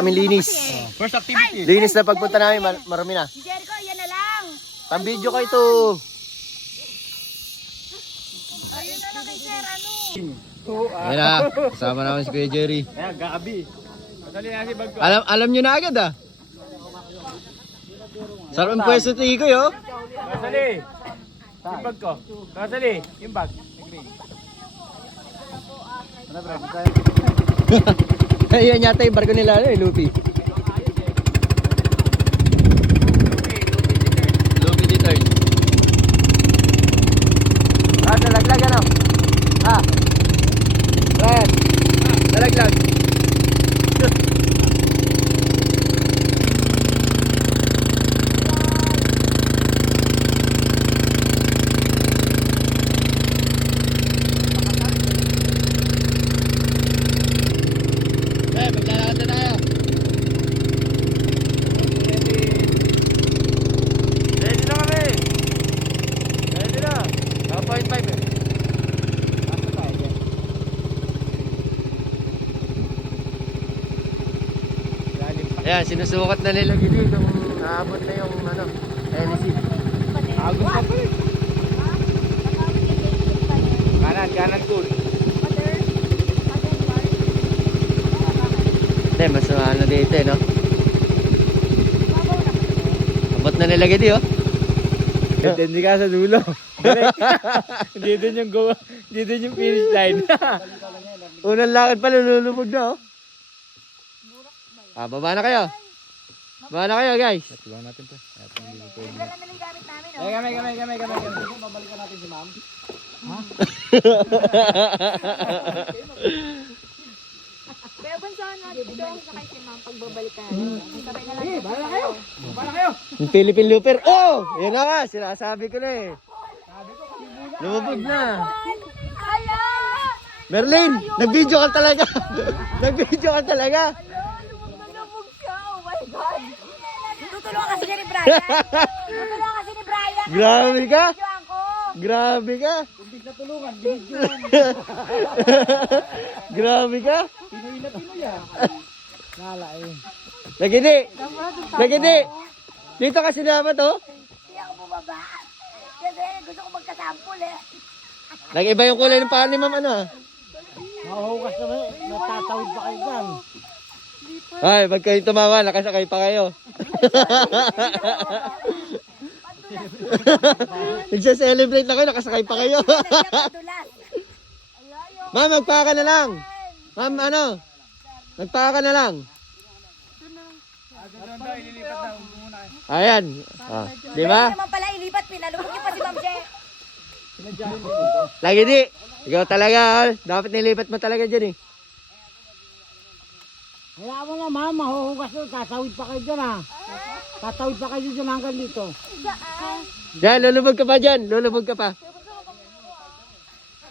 kami linis. First activity. Linis na pagpunta namin, marami na. Jericho, yan na lang. Pang-video ko ito. Ayun na lang kay Sir, ano? Ayan na, kasama namin si Kuya Jerry. Ayan, Gabi. Madali na si bag ko. Alam nyo na agad ah. Sarap ang pwesto tigo yo. Kasali. Yung bag ko. Kasali. Yung bag. Ayan yata yung barko nila, Luffy. Luffy Dieter. Nalaglag ano? Red. Nalaglag. Maglalakad na tayo. Ready na kami. Ready na. 1.5 eh. Ayan, sinusukat na nila gili kung naabot na yung ano, LC. Agos pa pa eh. Kanan good. Hindi, mas ano dito eh, no? Abot na nila gili, oh. Hindi ka sa dulo. Hindi din yung go. Hindi din yung finish line. Unang lakad pa, lulubog na, oh. Baba na kayo. Baba na kayo, guys. Tulungan natin to. Wala na lang yung gamit namin, oh. Gamay. Babalikan natin si ma'am. Kaya bansahan natin ito sa kay si Ma'am pagbabalik ka natin. Sabay na lang. Bala kayo. Yung Philippine Looper. Oh! Yan na nga, sinasabi ko na eh. Lumubog na. Ala! Merlin, nag-video ka talaga. Nag-video ka talaga. Malubog siya. Oh my God. Tutulungan kasi niya ni Brian. Tutulungan kasi ni Brian. Grabe ka. Videoan ko. Grabe ka. Kumbis na tulungan. Video. Grabe ka. Pinoy na Pinoy ah. Nala eh. Nagidi. Nagidi. Dito kasi dapat oh. Hindi ako bumaba. Kasi gusto ko magkasampol eh. Nag-iba yung kulay ng paa ni ma'am ano ah. Mahuhugas na ba? Natatawid pa kayo dyan. Ay, pag kayo tumawa, nakasakay pa kayo. Nagsa-celebrate na kayo, nakasakay pa kayo. Ma'am, magpaka na lang. Ma'am, ano? Magpaka na lang. Ayan. Ah, di ba? Pwede naman pala ilipat. Pinalubog niyo pa si Ma'am Je. Lagi di. Ikaw talaga, oh. Dapat nilipat mo talaga dyan eh. Kaya mo na ma'am, mahuhugas doon. Tatawid pa kayo dyan ah. Tatawid pa kayo dyan hanggang dito. Yan, lulubog ka pa dyan. Lulubog ka pa.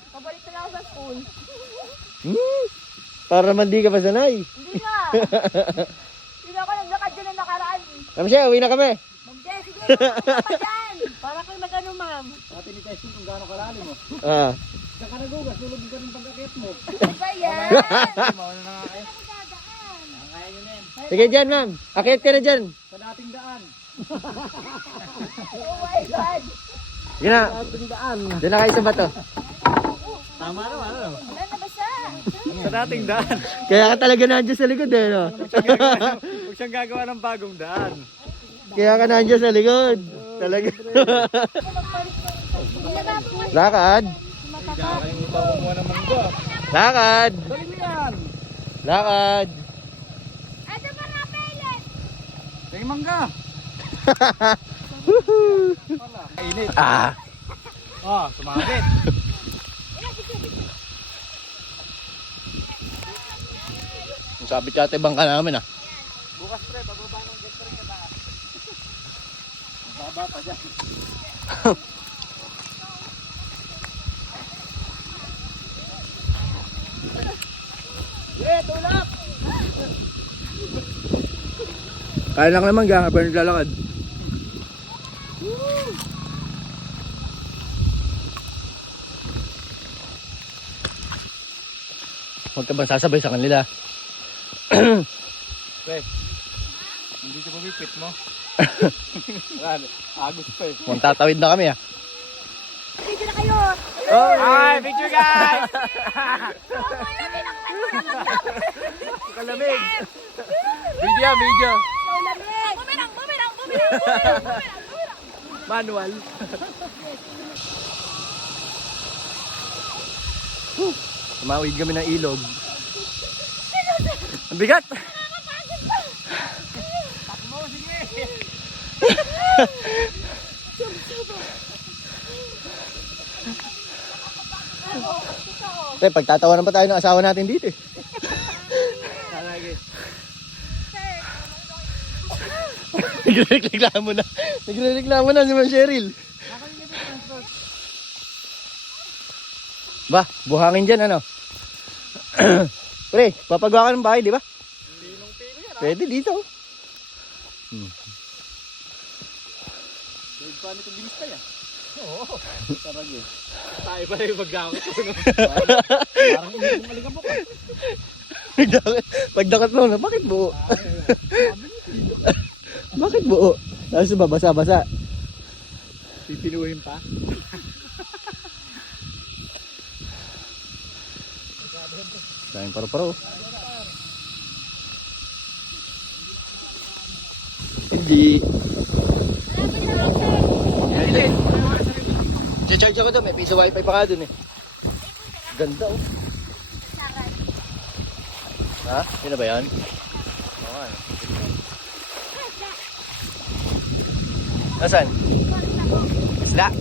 Pabalik na lang ako sa school. Para naman di ka pa sanay. Hindi nga. Hindi ako naglakad dyan na nakaraan. Kami siya, uwi na kami. Ma'am Je, sige. Tulungan pa dyan. Para kayo mag-ano, ma'am. Dati ni testing kung gaano kalalim mo. Ah. Saka nagugas, tulog ka ng pagkakit mo. Ano ba yan? Mauna na nga kayo. Kaya nyo na yan. Sige dyan, ma'am. Akit ka na dyan. Sa dating daan. Oh my God. Sige na. Dating daan. Doon na kayo sa bato. Tama naman ano? Wala na basa. Sa dating daan. Kaya ka talaga nandiyan sa likod eh, no? Huwag siyang gagawa ng bagong daan. Kaya ka nandiyan sa likod. Talaga. Lakad. Nakalimutan ko muna ng mangga. Lakad. Dali mo yan. Lakad. Ito pa na pellet. Kaya mangga. Init. Ah. Oh, sumabit. Sabi tsate bangka namin ah. Bukas pre, bababa ng gas pa rin ka ba? Bababa pa dyan. Tulak! Kaya lang naman ga, habang naglalakad. Huwag ka bang sasabay sa kanila? Pre, hindi ka pumipit mo. Wala, agos pa eh. Kung tatawid na kami ah. Video na kayo. Hi, picture guys! Kalamig. Video, video. Bumirang. Manual. Tumawid kami ng ilog. Ang bigat! Pagtatawanan pa tayo ng asawa natin dito eh. Nagre-reklamo na. Nagre-reklamo na si Ma'am Cheryl. Ba, buhangin dyan ano? Pre, papagawa ka ng bahay, di ba? Pwede dito. Paano ito bilis pa yan? Oo. Sarag yun. Tayo pa rin yung magdakot. Parang hindi mo maligabok ah. Pagdakat mo na, bakit buo? Bakit buo? Tapos babasa-basa. Pipinuhin pa. Daming paro-paro. Hindi. Charge ako doon, may piso wifi pa ka doon eh. Ganda oh. Ha? Yun na ba yan? Oo nga. Nasaan? Isla?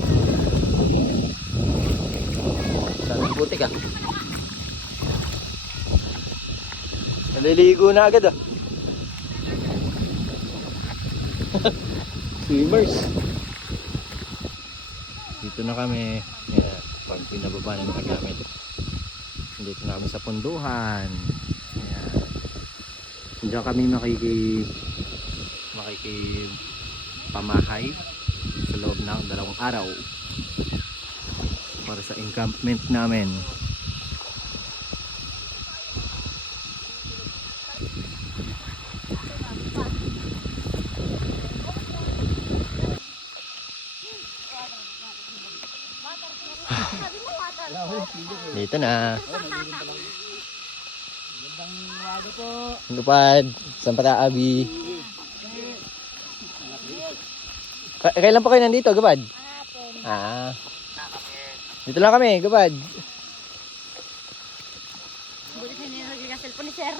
Saan ang butik ah? Naliligo na agad ah. Swimmers. Dito na kami. Ayan, pag pinababa na mga gamit. Dito na kami sa punduhan. Ayan. Diyan kami makikipamahay sa loob ng 2 araw para sa encampment namin. Dito na. Lupad. Sampata Abi. Kailan pa kayo nandito, Gabad? Ah. Dito lang kami, Gabad. Buti sa nila nag-cellphone ni Sir.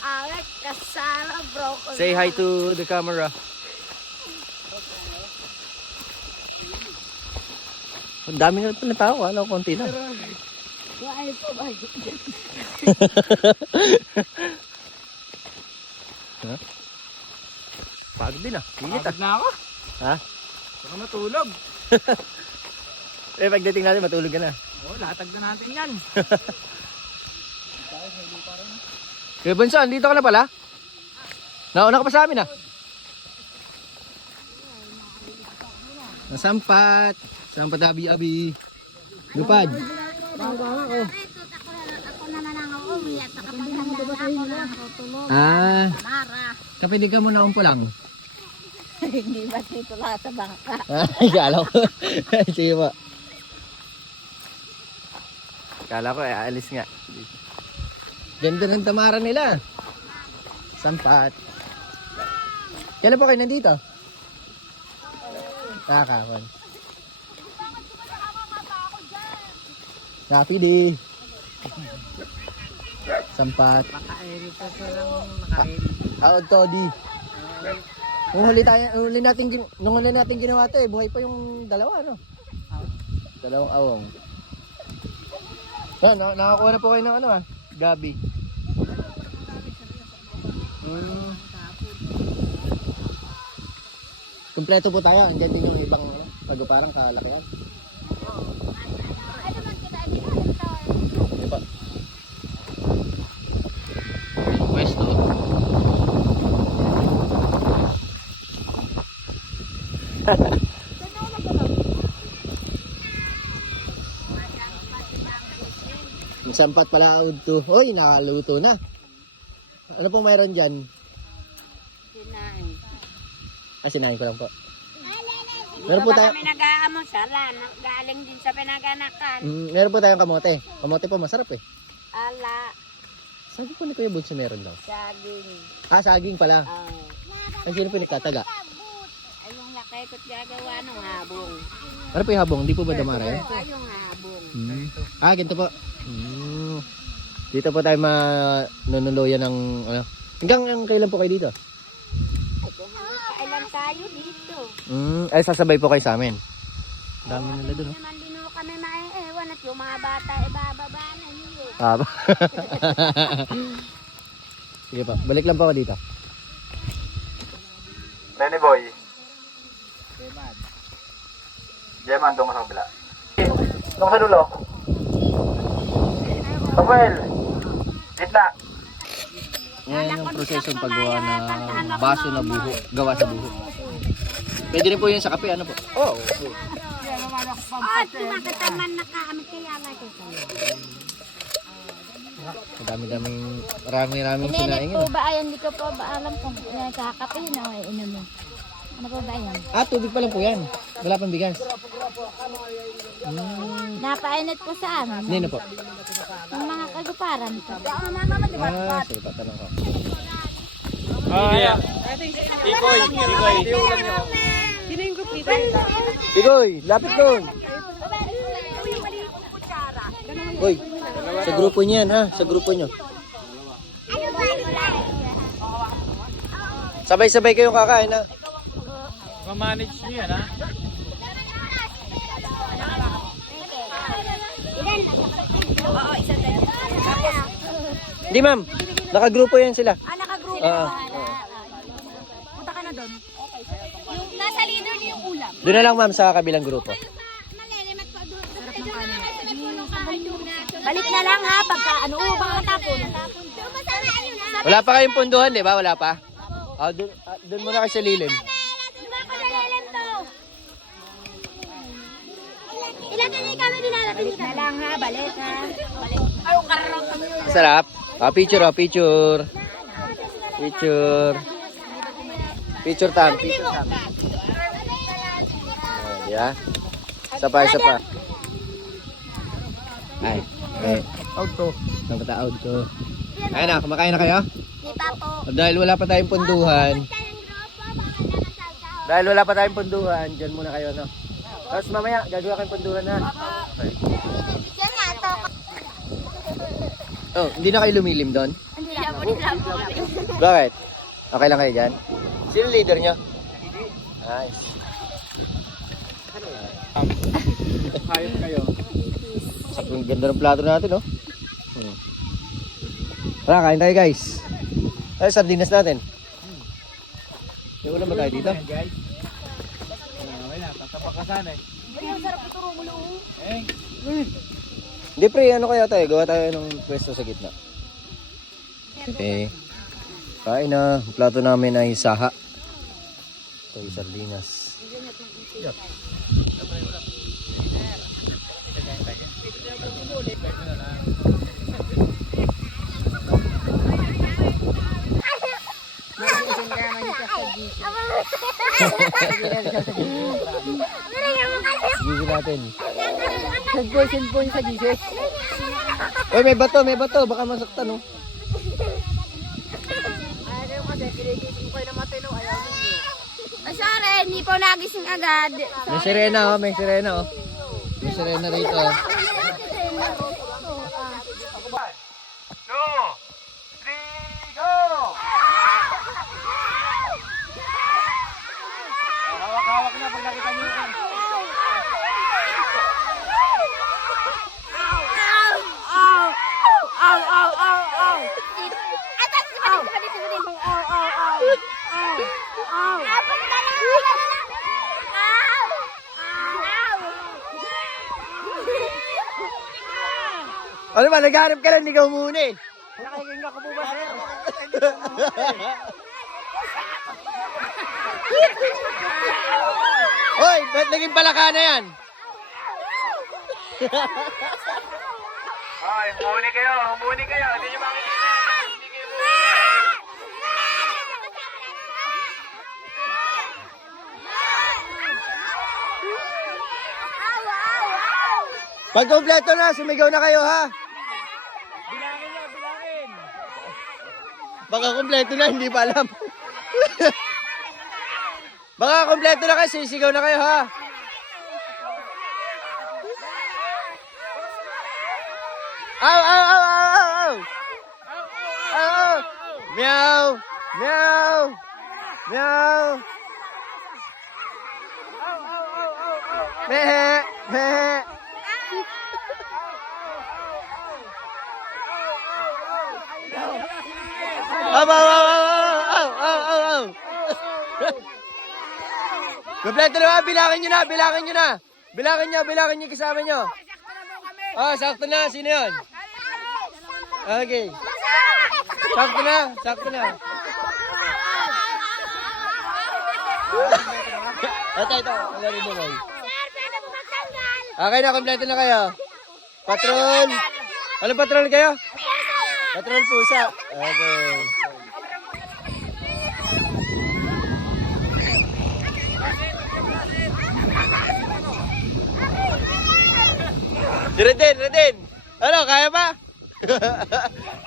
Alek, kasama bro. Say hi to the camera. Ang dami na pala tao, alam ko konti na. Ay po ba? Pagod din ah. Higit ah. Pagod na ako. Ha? Baka matulog. Pagdating natin matulog ka na. Oo, latag na natin yan. Kuya Bunso, andito ka na pala? Nauna ka pa sa amin ah. Nasampat. Sampat abi-abi. Lupad. Ako naman ang umi at kapag ako na natutulog. Ah, Mara. kapili ka muna umpo lang. Hindi ba dito lahat sa bangka? Ay, kala ko. Sige po. Kala ko, alis nga. Ganda ng tamara nila. Sampat. Kailan po kayo nandito? Kakakon. Kapili. Sampat. Naka-erita sa lang naka-erita. Aod Todi. Nung huli natin ginawa ito eh, buhay pa yung dalawa, no? Dalawang awong. Yan, nakakuha na po kayo ng ano ah, gabi. Kompleto po tayo, andyan din yung ibang pagparang kalakihan. Di ba? Pwesto. Masampat pala out to. Hoy, nakaluto na. Ano pong mayroon dyan? Sinain. Sinain ko lang po. Meron po tayo. Kami nag-aamusala. Galing din sa pinaganakan. Meron po tayong kamote. Kamote po masarap eh. Ala, Sabi po ni Kuya Bunso meron daw. saging. Saging pala. Ang sino po nagtataga? Ay, yung laki ko't gagawa ng habong. Ano po yung habong? Hindi po ba damara yun? Ay, yung habong. Ganito po. Dito po tayo manunuluyan ng ano. Hanggang kailan po kayo dito? Ay, kung kailan tayo dito. Ay sasabay po kayo sa amin. Dami nila doon. Hindi naman din ho kami maeewan at yung mga bata ibababa na niyo. Sige pa, balik lang po ako dito. Benny Boy. Jeman, doon sa kabila. Doon sa dulo. Samuel. Gitna. Yan yung prosesong paggawa ng baso na buho, gawa sa buho. Pwede rin po yun sa kape, ano po? Oo. At kumakataman na kaamit kaya nga ito. Marami-raming sinaing Init po yun. ba? Ay, hindi ko po ba alam kung kakape na o inumin. Ano po ba yan? Tubig pa lang po yan. Wala pang bigas. Napainit po sa amin. Hindi na po. Yung mga kaguparan po. Sige pa, tanong ko. Tikoy. Tigoy, lapit doon. Uy, sa grupo niyan ha, sa grupo nyo. Sabay-sabay kayong kakain ha. Ma-manage niyo yan, ha? Oo, isa din. Hindi ma'am, nakagrupo yan sila. Nakagrupo. Punta ka na doon. Yung nasa leader niyo yung ulam. Doon na lang ma'am sa kabilang grupo. Balik na lang ha, pagka ano, baka matapon. Wala pa kayong punduhan, di ba? Wala pa? Doon muna kayo sa lilim. Ilan na kami dinalatin? Balik na lang ha, balik ha. Balik. Ay, yung kararong kami. Sarap. Picture. Picture time. Yeah. Isa pa. Ay. Okay. Out to. Nang kata-out to. Ayun na, kumakain na kayo? Kita po. Dahil wala pa tayong punduhan. Dyan muna kayo, no? Tapos mamaya, gagawa kayong punduhan, ha? Yan nga to. Oh, hindi na kayo lumilim doon? Hindi na po nila po. Bakit? Okay lang kayo dyan? Sino leader nyo? Nice. Hayop kayo. Ang ganda ng plato natin, no? Tara, kain tayo, guys. Ay, sardinas natin. May ulam ba tayo dito? Guys. Okay na, tatapak ka sana eh. Ay, ang sarap ito rumulo. Hindi pre, ano kaya tayo? Gawa tayo ng pwesto sa gitna. Okay. Kain na. Ang plato namin ay saha. Ito yung sardinas. Gigi natin. Send po sa Jesus. Uy, may bato. Baka masaktan, oh. Ay, sorry, hindi po nagising agad. May sirena, oh. May sirena rito, oh. 2, 3, go! Hawak-hawak na pag nakita niyo yun. Ano ba, naghanap ka lang, ikaw muna eh. Nakikingga ko po ba, sir? Hoy, ba't naging palaka na yan? Ay, humuni kayo. Hindi nyo makikita. Hindi kayo humuni. Pag kompleto na, sumigaw na kayo ha. Bilangin niya, bilangin. Baka kompleto na, hindi pa alam. Baka kompleto na kayo, sisigaw na kayo ha. Aw, aw, aw, aw, aw, aw. Aw, meow, meow, meow. Mehe, mehe. Aw, aw, aw, aw, aw, aw, aw. Kompleto na ba? Bilangin nyo na, bilangin nyo na. Bilangin nyo kasama nyo. Oh, sakto na. Sino yun? Okay. Sakto na, sakto na. Ito. Ang galing mo, boy. Okay na, kompleto na kayo. Patrol. Anong patrol kayo? Patrol pusa. Okay. Redin. Ano, kaya pa?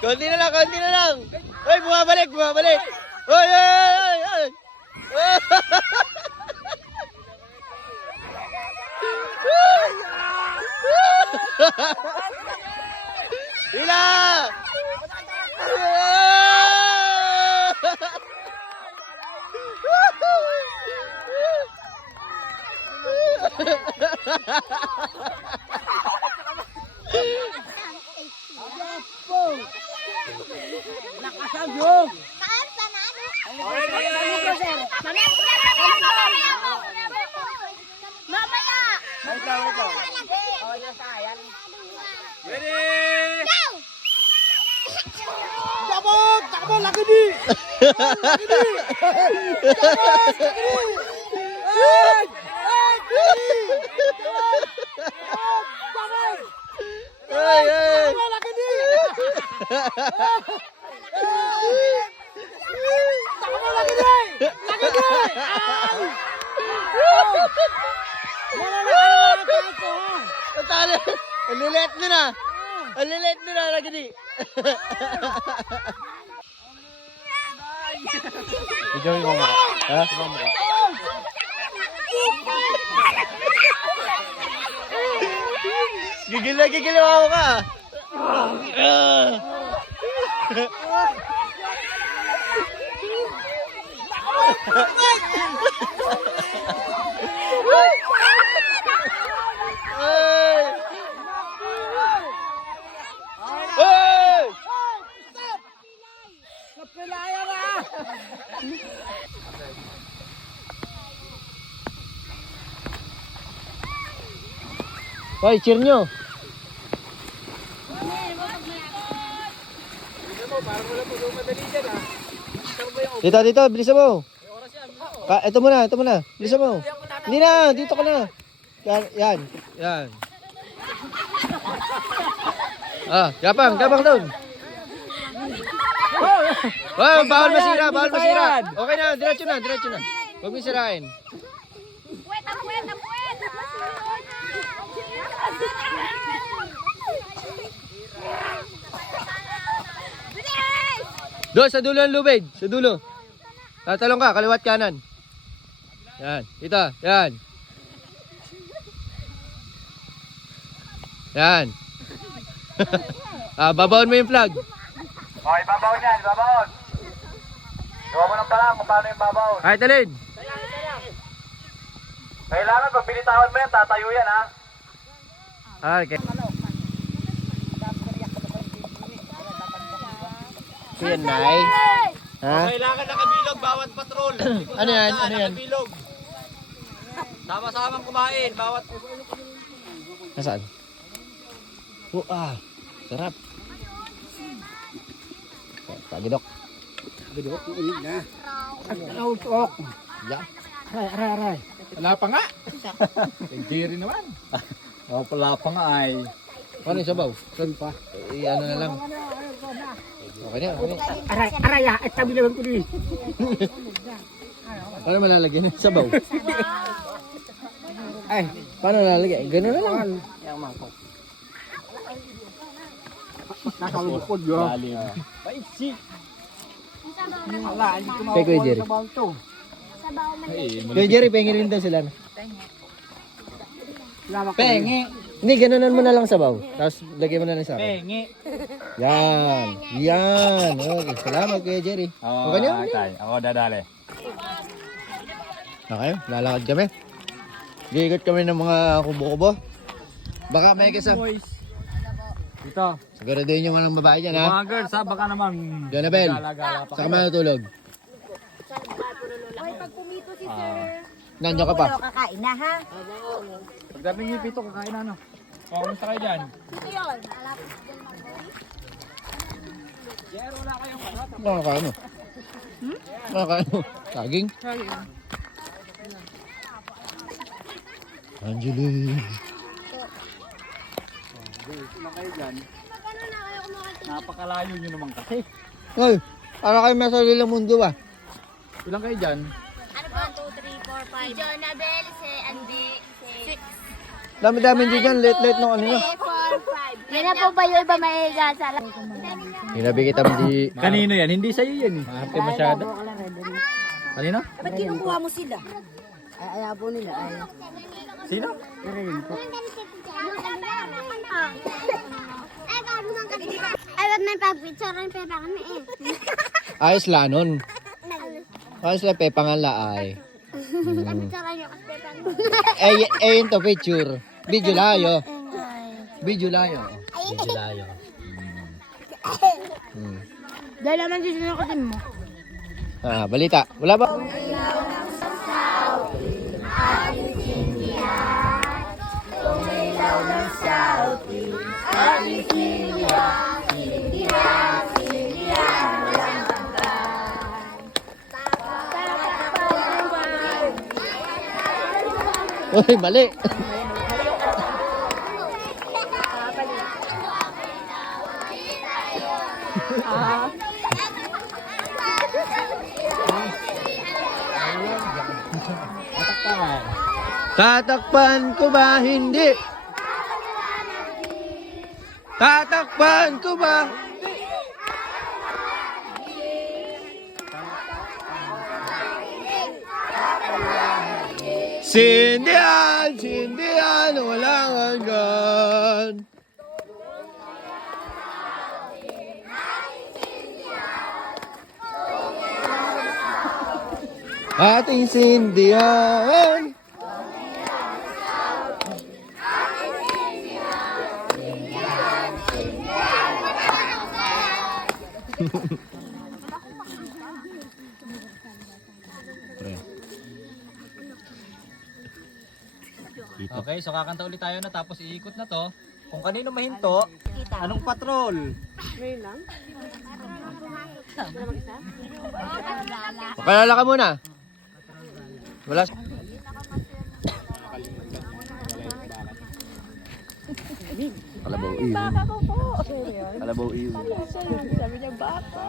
konti na lang. Uy, bumabalik. Uy. Hila! Nakasagyog! Mamaya! Wait lang. Ready? Takbo, laki di! Ay! Laki di! Takbo, laki di! Laki di! Talo! Ang lilit nyo na, lagi di. Ikaw yung mga. Ha? Gigil ako ka. Napilaya na! Hoy, cheer nyo. Dito, bilisan mo. Ito muna. Bilisan mo. Hindi na, dito ka na. Yan. Ah, gapang doon. Wow, bawal masira. Okay na, diretso na. Huwag mo sirain. Puwet! Bilis! Doon, sa dulo ng lubid. Sa dulo. Tatalong ka, kaliwat kanan. Yan, ito, yan. Babawon mo yung flag. Okay, babawon yan, babawon. Gawa mo ng parang kung paano yung babawon. Kahit alin. Kailangan pag binitawan mo yan, tatayo yan ha. Okay. Yan, Nay. Ha? Kailangan nakabilog bawat patrol. Ano yan? Nakabilog. Sama-samang kumain, bawat... Nasaan? Sarap. Pagidok. Bidok, ulit na. Nautok. Yan. Aray. Wala pa nga. Jerry naman. Wala pa nga ay. Paano yung sabaw? Saan pa? Ano na lang. Okay na. Aray, at tabi naman ko din. Paano malalagyan yung sabaw? Ay, Paano malalagyan? Ganun na lang. yung mangkok. Nasa lukod yun. Lalim. Paiksi. Wala, hindi ko Kay Kuya Jerry. sa bawang to. Kuya Jerry, pengi rin daw sila. Salamat ko. Pengi. Hindi, ganunan mo na lang sabaw. Tapos lagyan mo na lang sa akin. Pengi. Yan. Yan. Okay. Salamat Kuya Jerry. Oo, Okay niyo? tay. Ako dadali. Okay, lalakad kami. Gigot kami ng mga kubo-kubo. Baka may kisa. Boys. Ito. Siguraduhin yung mga babae dyan, ha? Mga girls ha, baka naman. Jonabel, Gala-gala pa. saka matutulog. Hoy, pag pumito si sir. Nandiyo ka pa. Wala kakain na ha. Pagdating niyo pito, kakain na ano. O, kumusta kayo dyan? Dito yun. Makakain mo. Makakain mo. Saging? Angeline. Ilang kayo dyan? Napakalayo nyo naman kasi. Ay, para kayo may sariling mundo ba? Ilang kayo dyan? Ano ba? 1, 2, 3, 4, 5. Si Jonabel, si Andy, 6. Dami-dami din dyan. Late-late nung ano nyo. 4, 5. Yan na po ba yung iba maiga sa Hinabi kita di... Kanino yan? Hindi sa'yo yan eh. Maharte masyado. Kanino? Ba't kinukuha mo sila? Ay, ayaw po nila. Ayaw. Sino? Ay, wag na pag-picturean pa kami eh. Ayos lanon. Ayos lang pepangan ay. Picturean nyo kasi pa Yun to picture. Video layo. Video layo. Video layo. Dahil naman dito yung katin mo. Ah, balita. Wala ba? Uy, mali. Tatakpan ko ba hindi? Tatakpan ko ba? Sindihan, sindihan, walang hanggan. Ating sindihan. Okay, so kakanta ulit tayo na tapos iikot na to. Kung kanino mahinto, anong patrol? Pakalala ka muna. Wala. Kalabaw iyo. Kalabaw iyo. Sabi niya baka.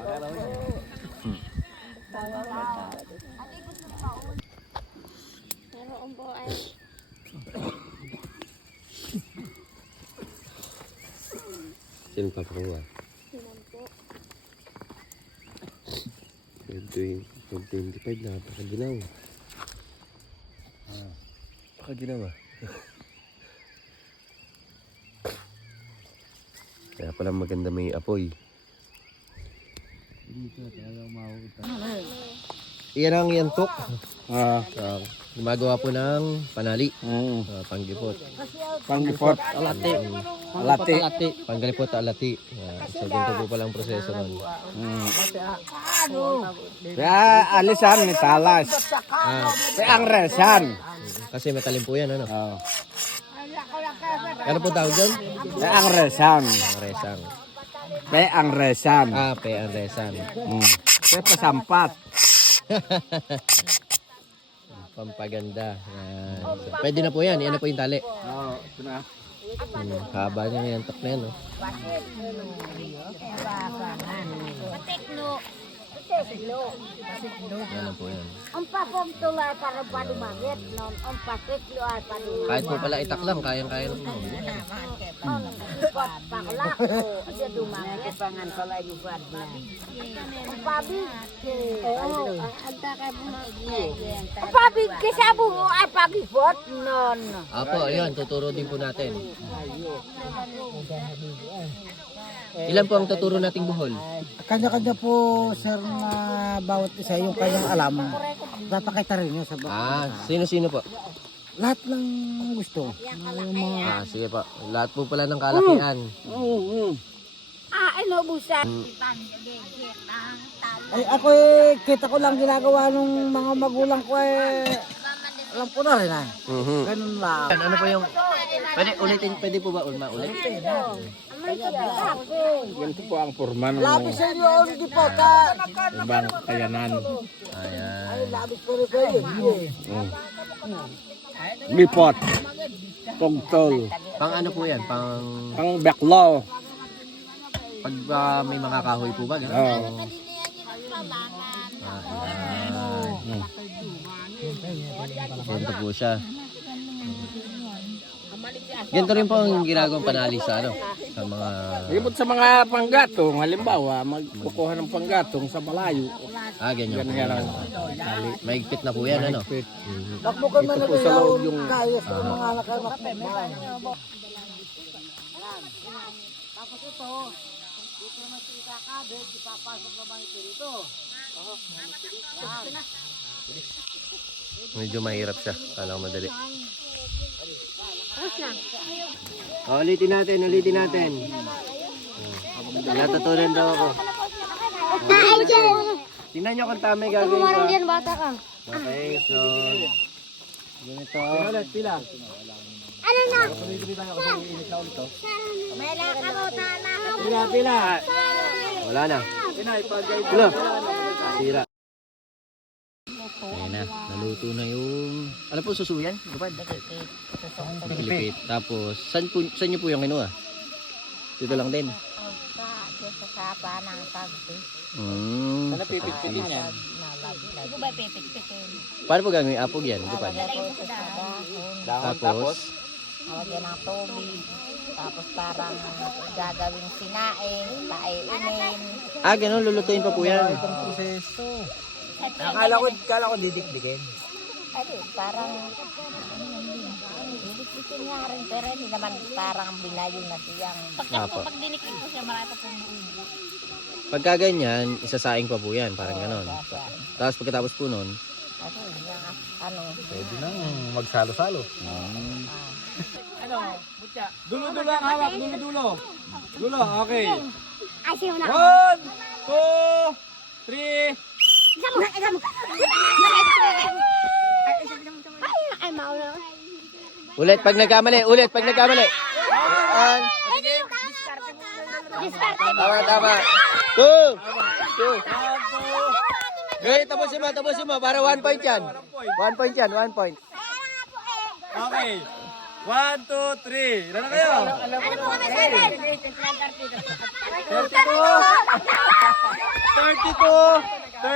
Meron po ay Sino papakuha? 25 na, pakaginaw. Pakaginaw ah. Kaya pala maganda may apoy. Dito, talaga umawag. Iyan ang yantok. Gumagawa po ng panali. Panggipot. Panggipot. Alati. Alati. Panggalipot alati. So ganito po palang proseso nun. Kaya alisan ni talas. Kaya ang resan. Kasi matalim po yan, ano? Oh. Ano po tawag dyan? Kaya ang resan. Ang resang. Kaya ang resan. Pe ang resan. Kaya pasampat. Pampaganda. Yan. So, pwede na po yan. Yan na po yung tali. Oo, ito na. Haba niya yung yantok na yan. Oh. Patekno. Yan lang po yan. Ang papom tulay para padumangit, non? Ang pasiklo ay padumangit. Kahit po pala itak lang, kayang-kaya lang po. Ang ipat paklak ko, siya dumangit. Pangan pala yung bad na. Ang pabig. Oo, agda ka bumagit. Ang pabig kasi abo mo ay pagipot, non? Apo, ayun, tuturo din po natin. Ilan po ang tuturo nating buhol? Kanya-kanya po, sir, na bawat isa yung kanyang alam. Papakita rin niya sa Sino-sino po? lahat ng gusto. Sige po. Lahat po pala ng kalakihan. Inubusan. Ay, ako kita ko lang ginagawa nung mga magulang ko alam ko na rin Ganun lang. Ano po yung... Pwede po ba maulit? Ganito po ang forma ng Labis sa inyo, hindi po ta. ibang kayanan. Ayan. Labis po rin kayo. Bipot. Pugtol. Pang ano po yan? Pang... Ang baklaw. Pag may mga kahoy po ba? Gano'n? Oo. Ganito po siya. Ganito rin po ang ginagawang panali sa ano? Sa mga... Ibot sa mga panggatong, halimbawa, magkukuha ng panggatong sa malayo. Ganyan po. Ganyan lang. Maigpit na po yan, ano? Bakbo ka man Ito po sa loob yung... kaya sa mga anak kayo. Medyo mahirap siya. Kala ko madali. Ulitin natin. Natutunan daw ako. Tingnan nyo kung tama yung gagawin ko. Yan, bata ka. Okay, so... Ganito. Ano na? Pila. Wala na. Wala. Sira. Ayan na. Naluto na yung... Ano po susuyan? Gupad? Pilipit. Tapos, saan nyo po yung kinuha? Dito lang din. Sa sapa ng pagpi. Sana pipit-pitin yan. Hindi ba pipit-pitin? Paano po gagawin apog yan? Gupad. Tapos, Lagyan ng tubig. Tapos parang gagawing sinaing, paiunin. ganun. Lulutuin pa po yan. Kala ko didikdikin. Ay, parang didikdikin nga rin. Pero hindi naman parang binayo na siyang. Apo. Pag dinikit mo siya, marami pa pong buo. Pagka ganyan, isasaing pa po yan. Parang ganon. Tapos pagkatapos po nun, Kasi yung ano. Pwede nang magsalo-salo. Dulo-dulo ang hawak, dulo-dulo. Dulo, okay. Ay, siya na. 1, 2, 3. Ay, maula. ulit pag nagkamali. Tama. 2. Okay, tapusin mo. Para 1 point yan. 1 point yan, 1 point. Okay. 1, 2, 3. Ilan na kayo? Ano po kami, 7? 32, 33, 34, 35,